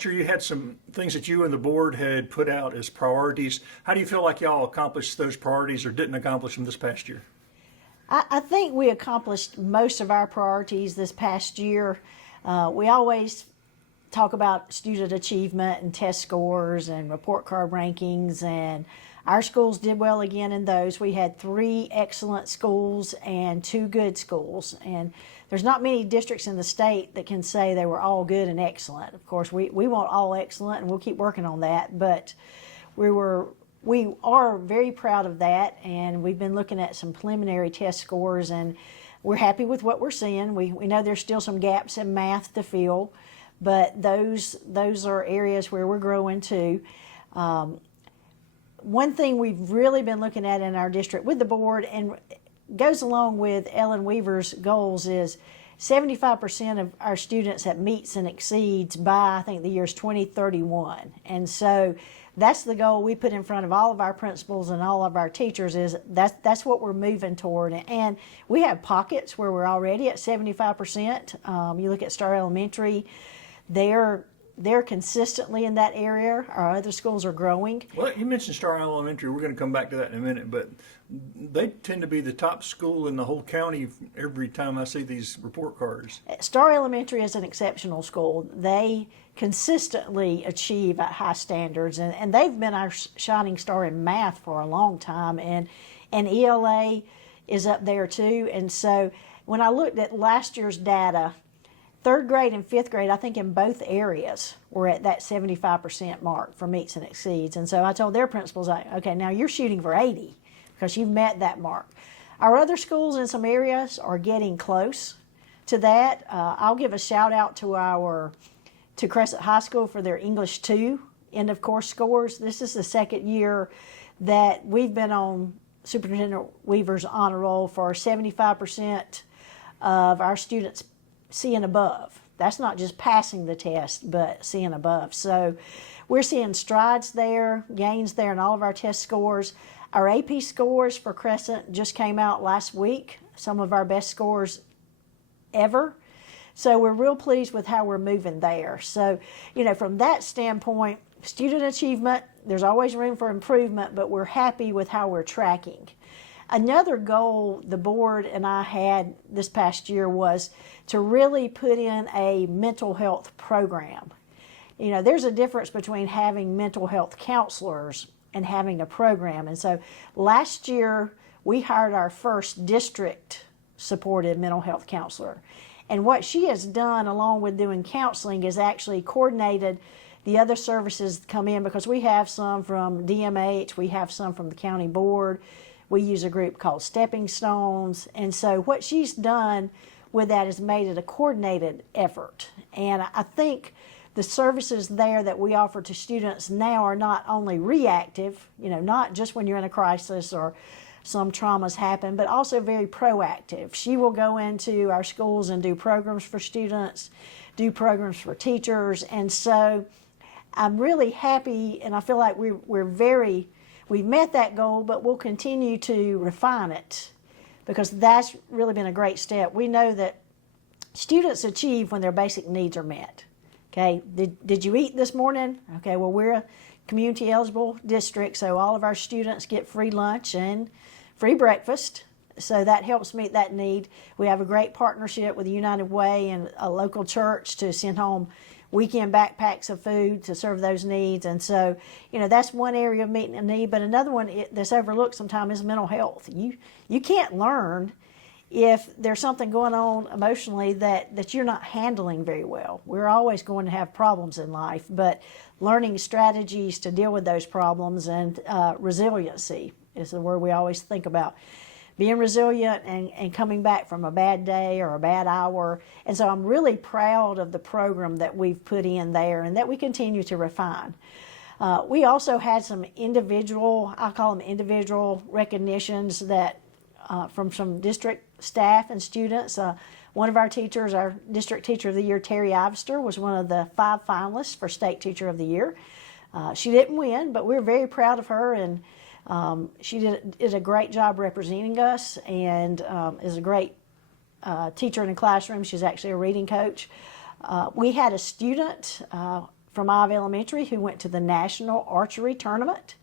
last year you had some things that you and the board had put out as priorities. How do you feel like y'all accomplished those priorities or didn't accomplish them this past year? I think we accomplished most of our priorities this past year. We always talk about student achievement and test scores and report card rankings, and our schools did well again in those. We had 3 excellent schools and 2 good schools, and there's not many districts in the state that can say they were all good and excellent. Of course, we want all excellent, and we'll keep working on that, but we are very proud of that, and we've been looking at some preliminary test scores, and we're happy with what we're seeing. We know there's still some gaps in math to fill, but those are areas where we're growing too. One thing we've really been looking at in our district with the board, and goes along with Ellen Weaver's goals, is 75% of our students that meets and exceeds by, I think the year's 2031. And so that's the goal we put in front of all of our principals and all of our teachers, is that's what we're moving toward. And we have pockets where we're already at 75%. You look at Star Elementary, they're consistently in that area. Our other schools are growing. Well, you mentioned Star Elementary. We're going to come back to that in a minute, but they tend to be the top school in the whole county every time I see these report cards. Star Elementary is an exceptional school. They consistently achieve at high standards, and they've been our shining star in math for a long time, and ELA is up there too. And so when I looked at last year's data, 3rd grade and 5th grade, I think in both areas, were at that 75% mark for meets and exceeds. And so I told their principals, okay, now you're shooting for 80 because you've met that mark. Our other schools in some areas are getting close to that. I'll give a shout out to Crescent High School for their English 2 end of course scores. This is the 2nd year that we've been on Superintendent Weaver's honor roll for 75% of our students C and above. That's not just passing the test, but C and above. So we're seeing strides there, gains there in all of our test scores. Our AP scores for Crescent just came out last week, some of our best scores ever. So we're real pleased with how we're moving there. So, from that standpoint, student achievement, there's always room for improvement, but we're happy with how we're tracking. Another goal the board and I had this past year was to really put in a mental health program. There's a difference between having mental health counselors and having a program. And so last year we hired our first district supported mental health counselor. And what she has done, along with doing counseling, is actually coordinated the other services that come in, because we have some from DMH, we have some from the county board. We use a group called Stepping Stones. And so what she's done with that is made it a coordinated effort. And I think the services there that we offer to students now are not only reactive, not just when you're in a crisis or some traumas happen, but also very proactive. She will go into our schools and do programs for students, do programs for teachers. And so I'm really happy, and I feel like we've met that goal, but we'll continue to refine it, because that's really been a great step. We know that students achieve when their basic needs are met. Okay, did you eat this morning? Okay, well, we're a community eligible district, so all of our students get free lunch and free breakfast. So that helps meet that need. We have a great partnership with United Way and a local church to send home weekend backpacks of food to serve those needs. And so, that's one area of meeting a need. But another one that's overlooked sometimes is mental health. You can't learn if there's something going on emotionally that you're not handling very well. We're always going to have problems in life, but learning strategies to deal with those problems and resiliency is the word we always think about. Being resilient and coming back from a bad day or a bad hour. And so I'm really proud of the program that we've put in there and that we continue to refine. We also had some individual, I call them individual recognitions that from some district staff and students. One of our teachers, our district teacher of the year, Terry Ivester, was one of the 5 finalists for state teacher of the year. She didn't win, but we're very proud of her, and she did a great job representing us, and is a great teacher in the classroom. She's actually a reading coach. We had a student from from Ivy Elementary who went to the National Archery Tournament,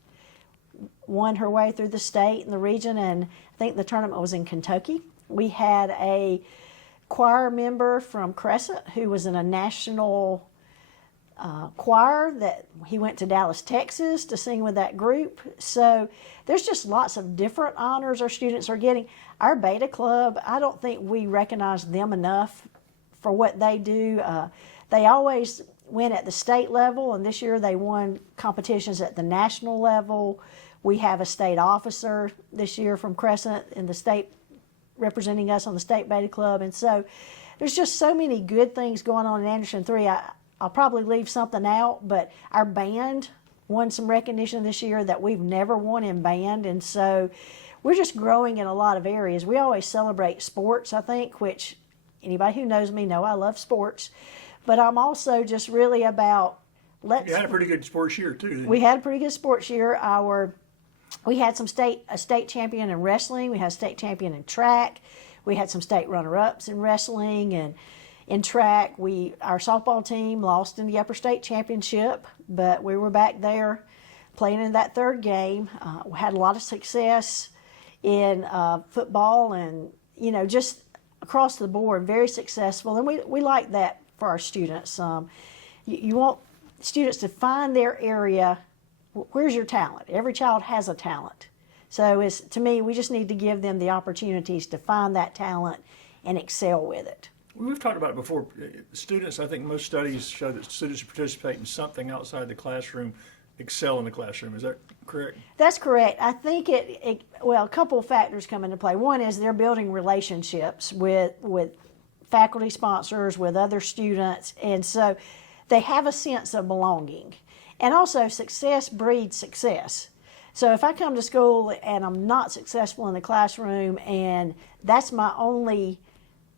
won her way through the state and the region, and I think the tournament was in Kentucky. We had a choir member from Crescent who was in a national choir that he went to Dallas, Texas to sing with that group. So there's just lots of different honors our students are getting. Our Beta Club, I don't think we recognize them enough for what they do. They always win at the state level, and this year they won competitions at the national level. We have a state officer this year from Crescent in the state representing us on the state Beta Club. And so there's just so many good things going on in Anderson 3. I'll probably leave something out, but our band won some recognition this year that we've never won in band. And so we're just growing in a lot of areas. We always celebrate sports, I think, which anybody who knows me know I love sports. But I'm also just really about You had a pretty good sports year, too. We had a pretty good sports year. We had a state champion in wrestling. We had a state champion in track. We had some state runner-ups in wrestling and in track. Our softball team lost in the upper state championship, but we were back there playing in that third game. We had a lot of success in football and, just across the board, very successful. And we like that for our students. You want students to find their area. Where's your talent? Every child has a talent. So to me, we just need to give them the opportunities to find that talent and excel with it. We've talked about it before. Students, I think most studies show that students who participate in something outside the classroom excel in the classroom. Is that correct? That's correct. I think a couple of factors come into play. One is they're building relationships with faculty sponsors, with other students, and so they have a sense of belonging. And also, success breeds success. So if I come to school and I'm not successful in the classroom and that's my only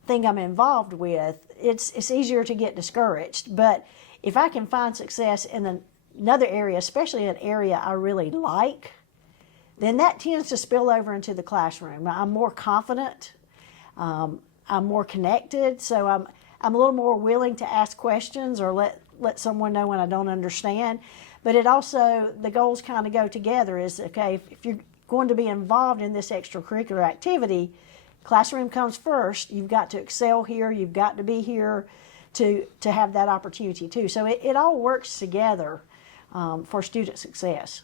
thing I'm involved with, it's easier to get discouraged. But if I can find success in another area, especially an area I really like, then that tends to spill over into the classroom. I'm more confident, I'm more connected, so I'm a little more willing to ask questions or let someone know when I don't understand. But the goals kind of go together is, okay, if you're going to be involved in this extracurricular activity, classroom comes first. You've got to excel here. You've got to be here to have that opportunity too. So it all works together for student success.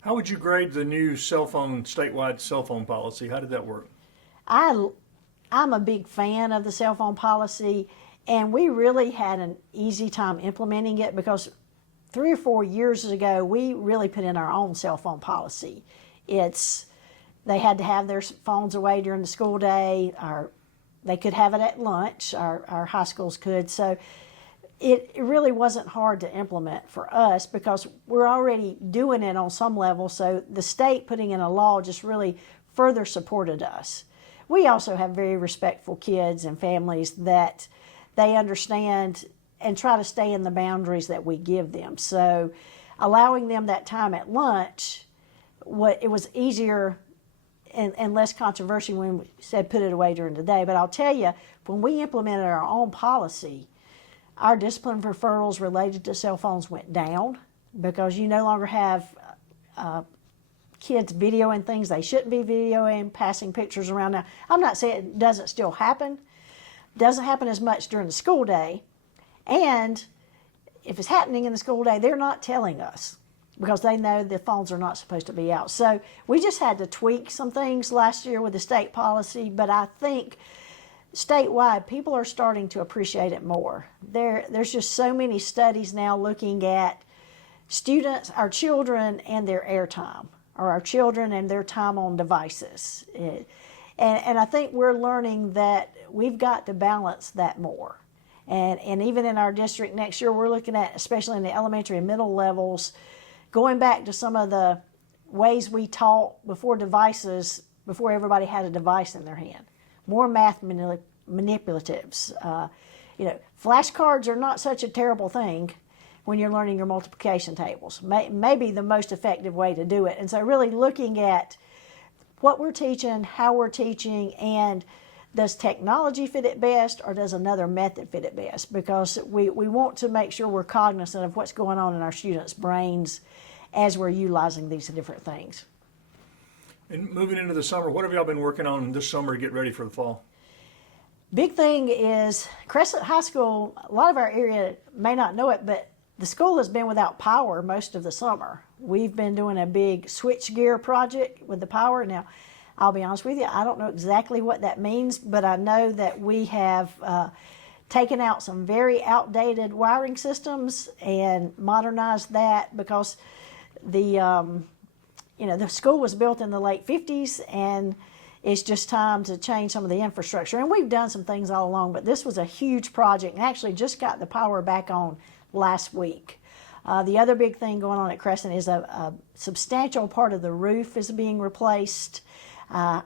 How would you grade the new statewide cell phone policy? How did that work? I'm a big fan of the cell phone policy, and we really had an easy time implementing it because 3 or 4 years ago, we really put in our own cell phone policy. They had to have their phones away during the school day. They could have it at lunch. Our high schools could. So it really wasn't hard to implement for us because we're already doing it on some level. So the state putting in a law just really further supported us. We also have very respectful kids and families that they understand and try to stay in the boundaries that we give them. So allowing them that time at lunch, it was easier and less controversial when we said put it away during the day. But I'll tell you, when we implemented our own policy, our discipline referrals related to cell phones went down because you no longer have kids videoing things they shouldn't be videoing, passing pictures around. Now, I'm not saying it doesn't still happen. It doesn't happen as much during the school day. And if it's happening in the school day, they're not telling us because they know the phones are not supposed to be out. So we just had to tweak some things last year with the state policy, but I think statewide, people are starting to appreciate it more. There's just so many studies now looking at students, our children, and their airtime, or our children and their time on devices. And I think we're learning that we've got to balance that more. And even in our district next year, we're looking at, especially in the elementary and middle levels, going back to some of the ways we taught before everybody had a device in their hand. More math manipulatives. Flashcards are not such a terrible thing when you're learning your multiplication tables. Maybe the most effective way to do it. And so really looking at what we're teaching, how we're teaching, and does technology fit it best, or does another method fit it best? Because we want to make sure we're cognizant of what's going on in our students' brains as we're utilizing these different things. And moving into the summer, what have y'all been working on this summer to get ready for the fall? Big thing is Crescent High School, a lot of our area may not know it, but the school has been without power most of the summer. We've been doing a big switchgear project with the power. Now, I'll be honest with you, I don't know exactly what that means, but I know that we have taken out some very outdated wiring systems and modernized that, because the school was built in the late 50s, and it's just time to change some of the infrastructure. And we've done some things all along, but this was a huge project, and actually just got the power back on last week. The other big thing going on at Crescent is a substantial part of the roof is being replaced. I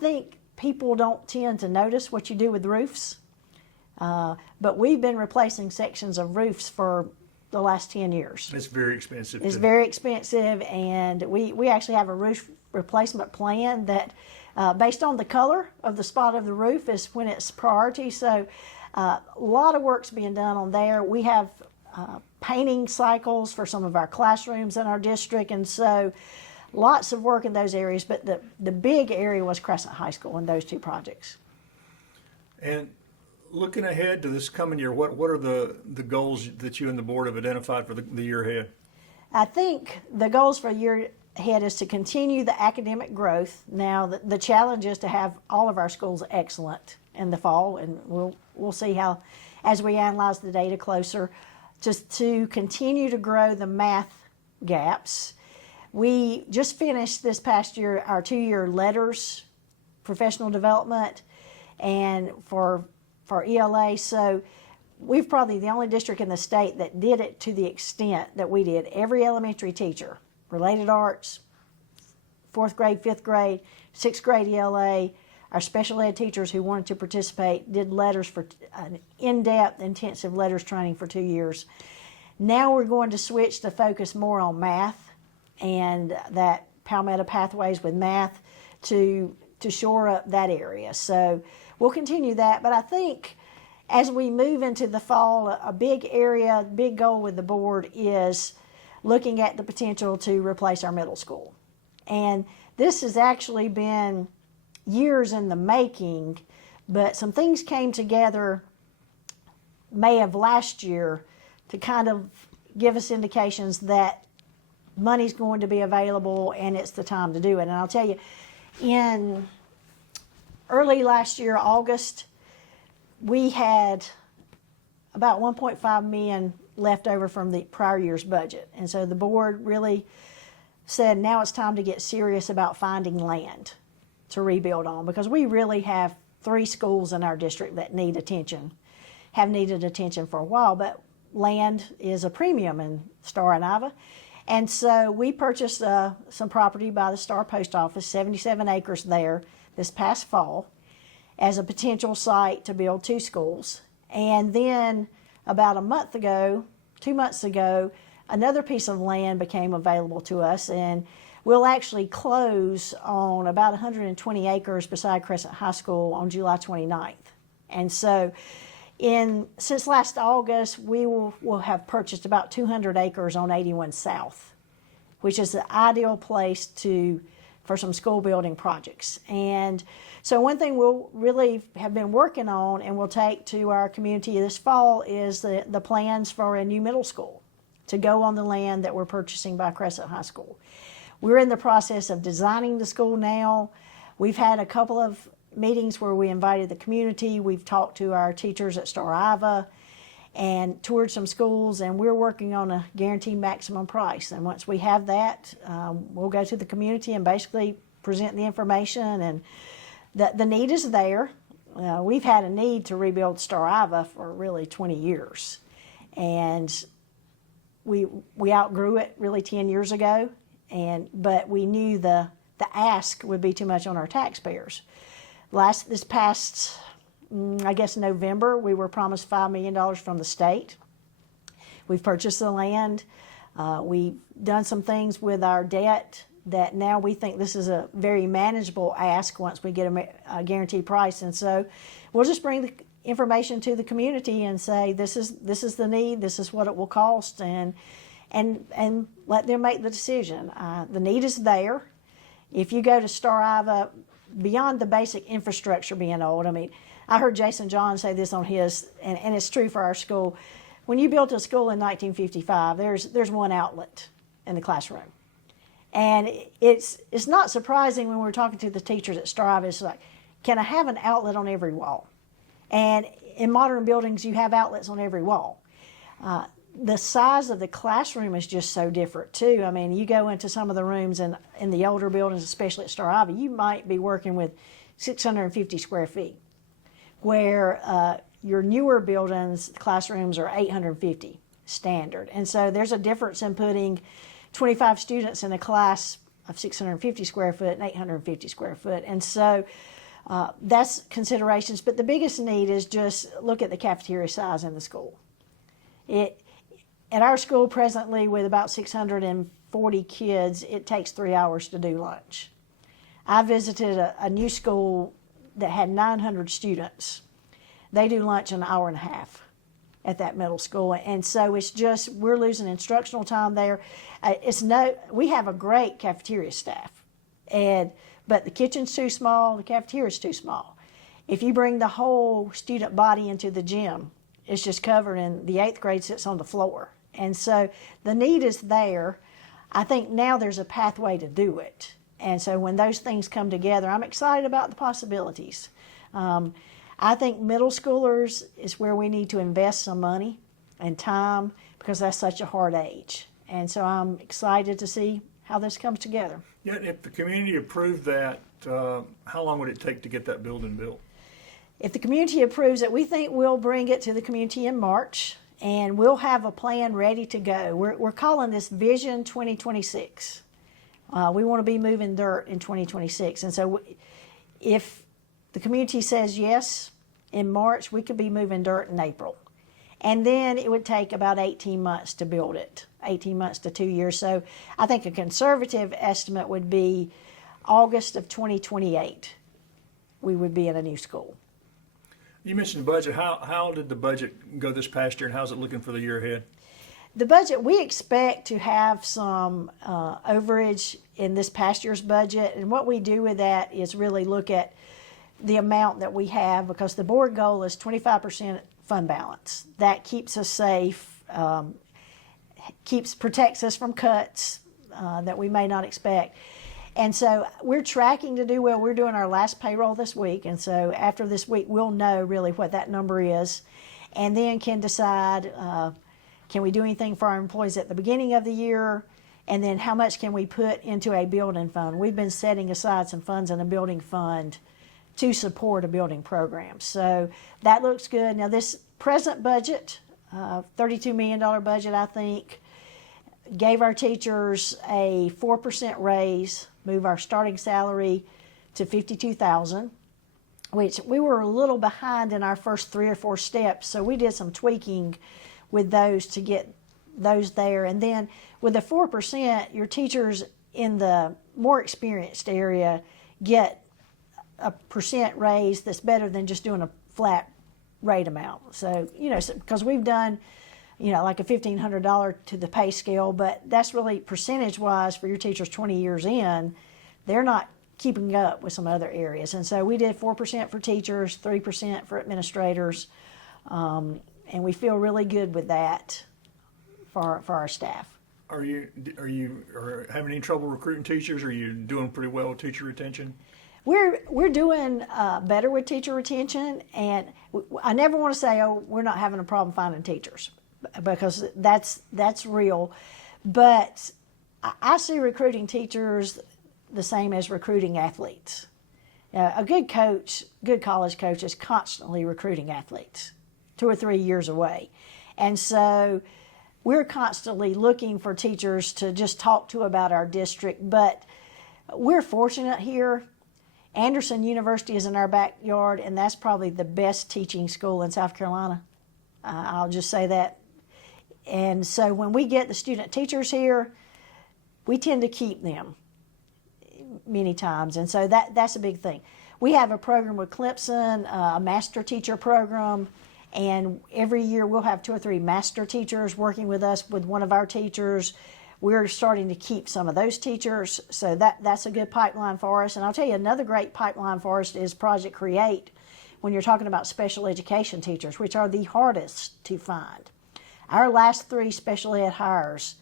think people don't tend to notice what you do with roofs, but we've been replacing sections of roofs for the last 10 years. It's very expensive. It's very expensive, and we actually have a roof replacement plan that, based on the color of the spot of the roof, is when it's priority. So a lot of work's being done on there. We have painting cycles for some of our classrooms in our district, and so lots of work in those areas. But the big area was Crescent High School and those two projects. And looking ahead to this coming year, what are the goals that you and the board have identified for the year ahead? I think the goals for a year ahead is to continue the academic growth. Now, the challenge is to have all of our schools excellent in the fall, and we'll see how, as we analyze the data closer, just to continue to grow the math gaps. We just finished this past year our 2-year letters professional development, and for ELA, so we've probably the only district in the state that did it to the extent that we did. Every elementary teacher, related arts, 4th grade, 5th grade, 6th grade ELA, our special ed teachers who wanted to participate did letters for an in-depth intensive letters training for 2 years. Now we're going to switch to focus more on math and that Palmetto Pathways with math to shore up that area. So we'll continue that, but I think as we move into the fall, a big area, big goal with the board is looking at the potential to replace our middle school. And this has actually been years in the making, but some things came together May of last year to kind of give us indications that money's going to be available and it's the time to do it. And I'll tell you, in early last year, August, we had about $1.5 million left over from the prior year's budget. And so the board really said now it's time to get serious about finding land to rebuild on, because we really have 3 schools in our district that need attention, have needed attention for a while, but land is a premium in Star and Iva. And so we purchased some property by the Star Post Office, 77 acres there this past fall, as a potential site to build 2 schools. And then about 2 months ago, another piece of land became available to us, and we'll actually close on about 120 acres beside Crescent High School on July 29th. And so since last August, we will have purchased about 200 acres on 81 South, which is the ideal place for some school building projects. And so one thing we'll really have been working on and we'll take to our community this fall is the plans for a new middle school to go on the land that we're purchasing by Crescent High School. We're in the process of designing the school now. We've had a couple of meetings where we invited the community. We've talked to our teachers at Star Iva and toured some schools, and we're working on a guaranteed maximum price. And once we have that, we'll go to the community and basically present the information. And the need is there. We've had a need to rebuild Star Iva for really 20 years. And we outgrew it really 10 years ago, but we knew the ask would be too much on our taxpayers. This past, I guess, November, we were promised $5 million from the state. We've purchased the land. We've done some things with our debt that now we think this is a very manageable ask once we get a guaranteed price. And so we'll just bring the information to the community and say, this is the need, this is what it will cost, and let them make the decision. The need is there. If you go to Star Iva, beyond the basic infrastructure being old, I mean, I heard Jason John say this on his, and it's true for our school. When you built a school in 1955, there's one outlet in the classroom. And it's not surprising when we're talking to the teachers at Star Iva, it's like, can I have an outlet on every wall? And in modern buildings, you have outlets on every wall. The size of the classroom is just so different too. I mean, you go into some of the rooms in the older buildings, especially at Star Iva, you might be working with 650 square feet, where your newer buildings, classrooms are 850 standard. And so there's a difference in putting 25 students in a class of 650 square foot and 850 square foot. And so that's considerations. But the biggest need is just look at the cafeteria size in the school. At our school presently, with about 640 kids, it takes 3 hours to do lunch. I visited a new school that had 900 students. They do lunch an hour and a half at that middle school. And so it's just, we're losing instructional time there. We have a great cafeteria staff, but the kitchen's too small, the cafeteria's too small. If you bring the whole student body into the gym, it's just covered, and the 8th grade sits on the floor. And so the need is there. I think now there's a pathway to do it. And so when those things come together, I'm excited about the possibilities. I think middle schoolers is where we need to invest some money and time, because that's such a hard age. And so I'm excited to see how this comes together. Yeah, if the community approved that, how long would it take to get that building built? If the community approves it, we think we'll bring it to the community in March, and we'll have a plan ready to go. We're calling this Vision 2026. We want to be moving dirt in 2026. And so if the community says yes in March, we could be moving dirt in April. And then it would take about 18 months to build it, 18 months to 2 years. So I think a conservative estimate would be August of 2028, we would be in a new school. You mentioned the budget. How did the budget go this past year, and how's it looking for the year ahead? The budget, we expect to have some overage in this past year's budget. And what we do with that is really look at the amount that we have, because the board goal is 25% fund balance. That keeps us safe, protects us from cuts that we may not expect. And so we're tracking to do well. We're doing our last payroll this week. And so after this week, we'll know really what that number is, and then can decide, can we do anything for our employees at the beginning of the year? And then how much can we put into a building fund? We've been setting aside some funds in a building fund to support a building program. So that looks good. Now this present budget, $32 million budget, I think, gave our teachers a 4% raise, move our starting salary to $52,000, which we were a little behind in our first 3 or 4 steps. So we did some tweaking with those to get those there. And then with the 4%, your teachers in the more experienced area get a percent raise that's better than just doing a flat rate amount. So, because we've done, like a $1,500 to the pay scale, but that's really percentage-wise for your teachers 20 years in, they're not keeping up with some other areas. And so we did 4% for teachers, 3% for administrators, and we feel really good with that for our staff. Are you having any trouble recruiting teachers? Are you doing pretty well with teacher retention? We're doing better with teacher retention, and I never want to say, oh, we're not having a problem finding teachers, because that's real. But I see recruiting teachers the same as recruiting athletes. A good coach, good college coach, is constantly recruiting athletes 2 or 3 years away. And so we're constantly looking for teachers to just talk to about our district. But we're fortunate here. Anderson University is in our backyard, and that's probably the best teaching school in South Carolina. I'll just say that. And so when we get the student teachers here, we tend to keep them. many times. And so that's a big thing. We have a program with Clemson, a master teacher program, and every year we'll have 2 or 3 master teachers working with us with one of our teachers. We're starting to keep some of those teachers, so that's a good pipeline for us. And I'll tell you, another great pipeline for us is Project Create, when you're talking about special education teachers, which are the hardest to find. Our last 3 special ed hires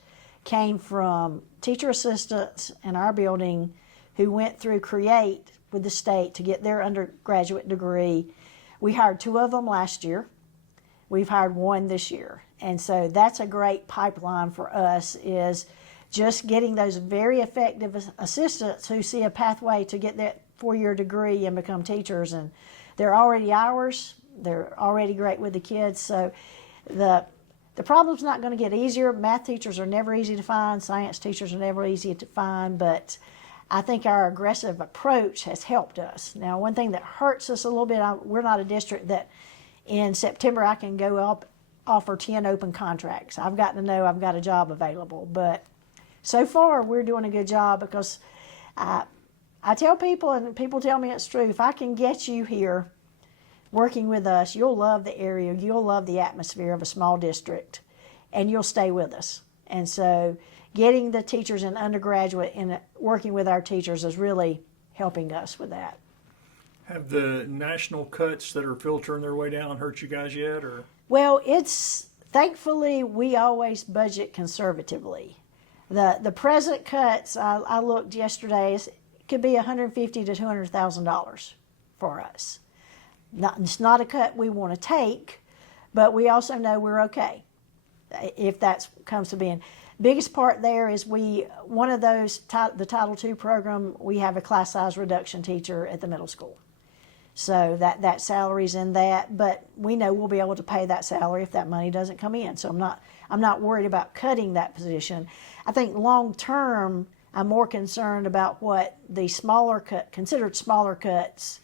came from teacher assistants in our building who went through Create with the state to get their undergraduate degree. We hired 2 of them last year. We've hired 1 this year. And so that's a great pipeline for us, is just getting those very effective assistants who see a pathway to get that 4-year degree and become teachers. And they're already ours. They're already great with the kids. So the problem's not going to get easier. Math teachers are never easy to find. Science teachers are never easy to find. But I think our aggressive approach has helped us. Now, one thing that hurts us a little bit, we're not a district that in September I can go up, offer 10 open contracts. I've got to know I've got a job available. But so far, we're doing a good job, because I tell people, and people tell me it's true, if I can get you here working with us, you'll love the area, you'll love the atmosphere of a small district, and you'll stay with us. And so getting the teachers in undergraduate and working with our teachers is really helping us with that. Have the national cuts that are filtering their way down hurt you guys yet, or? Well, thankfully we always budget conservatively. The present cuts, I looked yesterday, it could be $150,000 to $200,000 for us. It's not a cut we want to take, but we also know we're okay if that comes to being. Biggest part there is one of those, the Title II program, we have a class size reduction teacher at the middle school. So that salary's in that, but we know we'll be able to pay that salary if that money doesn't come in. So I'm not worried about cutting that position. I think long term, I'm more concerned about what the considered smaller cuts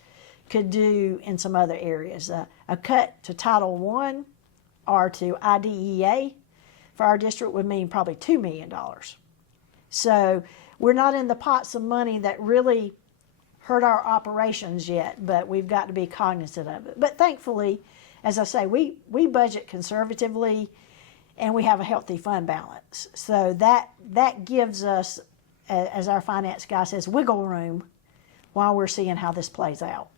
could do in some other areas. A cut to Title I or to IDEA for our district would mean probably $2 million. So we're not in the pots of money that really hurt our operations yet, but we've got to be cognizant of it. But thankfully, as I say, we budget conservatively, and we have a healthy fund balance. So that gives us, as our finance guy says, wiggle room while we're seeing how this plays out.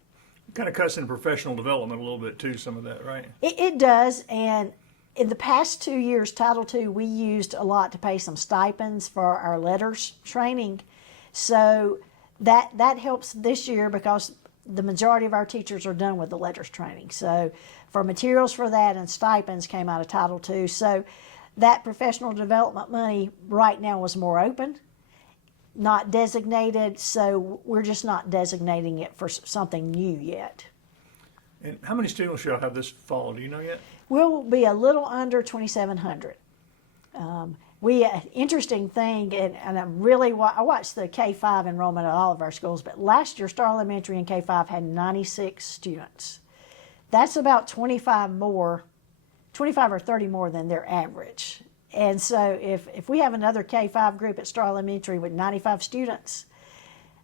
Kind of cuts in professional development a little bit too, some of that, right? It does, and in the past 2 years, Title II, we used a lot to pay some stipends for our letters training. So that helps this year, because the majority of our teachers are done with the letters training. So for materials for that and stipends came out of Title II. So that professional development money right now is more open, not designated, so we're just not designating it for something new yet. And how many students shall have this fall? Do you know yet? We'll be a little under 2,700. Interesting thing, and I watched the K-5 enrollment at all of our schools, but last year Star Elementary and K-5 had 96 students. That's about 25 or 30 more than their average. And so if we have another K-5 group at Star Elementary with 95 students,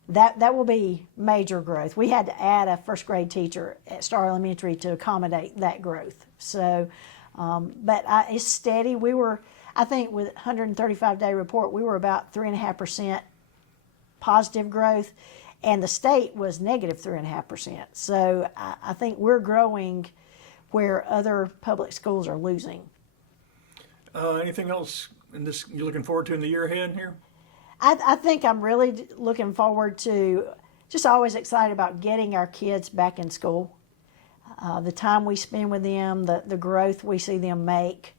that will be major growth. We had to add a first grade teacher at Star Elementary to accommodate that growth. So, but it's steady. I think with 135-day report, we were about 3.5% positive growth, and the state was negative 3.5%. So I think we're growing where other public schools are losing. Anything else in this you're looking forward to in the year ahead here? I think I'm really looking forward to, just always excited about getting our kids back in school. The time we spend with them, the growth we see them make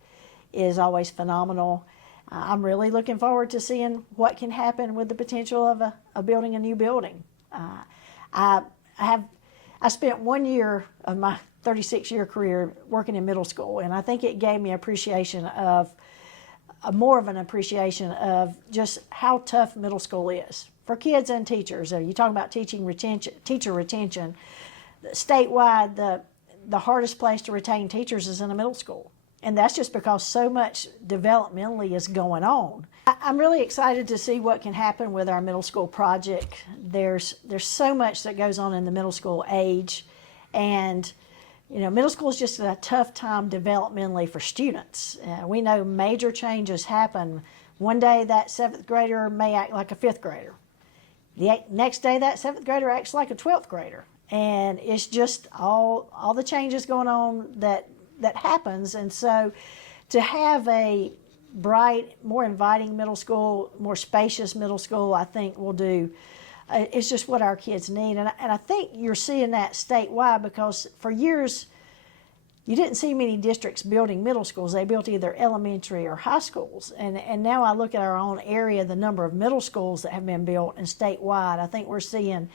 is always phenomenal. I'm really looking forward to seeing what can happen with the potential of building a new building. I spent 1 year of my 36-year career working in middle school, and I think it gave me more of an appreciation of just how tough middle school is for kids and teachers. You talk about teacher retention. Statewide, the hardest place to retain teachers is in a middle school. And that's just because so much developmentally is going on. I'm really excited to see what can happen with our middle school project. There's so much that goes on in the middle school age, and middle school is just a tough time developmentally for students. We know major changes happen. One day that 7th grader may act like a 5th grader. The next day that 7th grader acts like a 12th grader. And it's just all the changes going on that happens. And so to have a bright, more inviting middle school, more spacious middle school, I think will do. It's just what our kids need. And I think you're seeing that statewide, because for years you didn't see many districts building middle schools. They built either elementary or high schools. And now I look at our own area, the number of middle schools that have been built, and statewide, I think we're seeing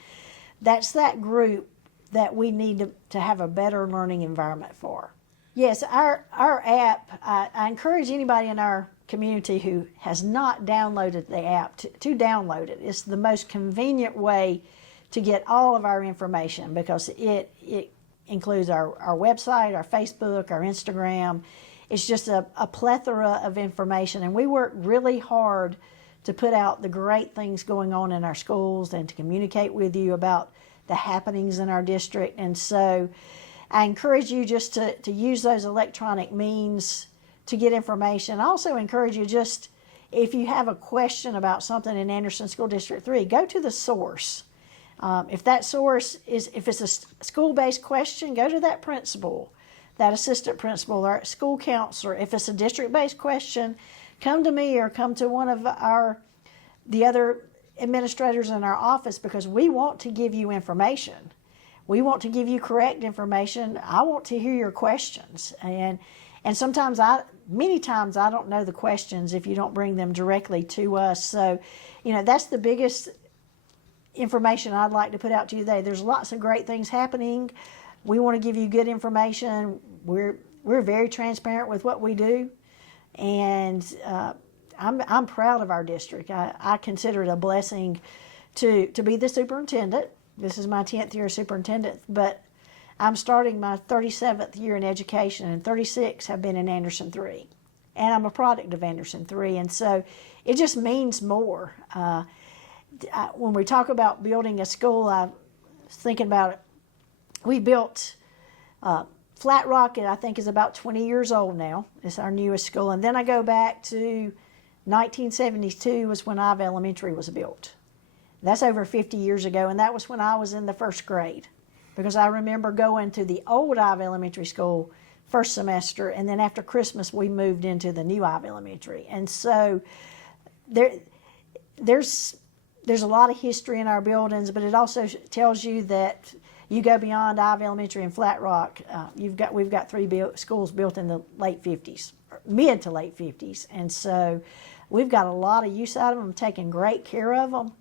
that's that group that we need to have a better learning environment for. Yes, our app, I encourage anybody in our community who has not downloaded the app to download it. It's the most convenient way to get all of our information, because it includes our website, our Facebook, our Instagram. It's just a plethora of information, and we work really hard to put out the great things going on in our schools and to communicate with you about the happenings in our district. And so I encourage you just to use those electronic means to get information. I also encourage you, just if you have a question about something in Anderson School District 3, go to the source. If that source if it's a school-based question, go to that principal, that assistant principal, or school counselor. If it's a district-based question, come to me or come to one of the other administrators in our office, because we want to give you information. We want to give you correct information. I want to hear your questions. And sometimes many times I don't know the questions if you don't bring them directly to us. So, that's the biggest information I'd like to put out to you today. There's lots of great things happening. We want to give you good information. We're very transparent with what we do. And I'm proud of our district. I consider it a blessing to be the superintendent. This is my 10th year as superintendent, but I'm starting my 37th year in education, and 36 have been in Anderson 3. And I'm a product of Anderson 3, and so it just means more. When we talk about building a school, I was thinking about it. We built Flat Rock, I think, is about 20 years old now. It's our newest school. And then I go back to 1972 was when Ive Elementary was built. That's over 50 years ago, and that was when I was in the first grade, because I remember going to the old Ive Elementary School first semester, and then after Christmas we moved into the new Ive Elementary. And so there's a lot of history in our buildings, but it also tells you that you go beyond Ive Elementary and Flat Rock. We've got 3 schools built in the late 50s, mid to late 50s, and so we've got a lot of use out of them, taking great care of them.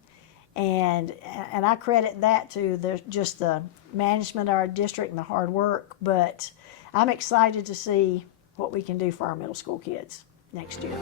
And I credit that to just the management of our district and the hard work. But I'm excited to see what we can do for our middle school kids next year.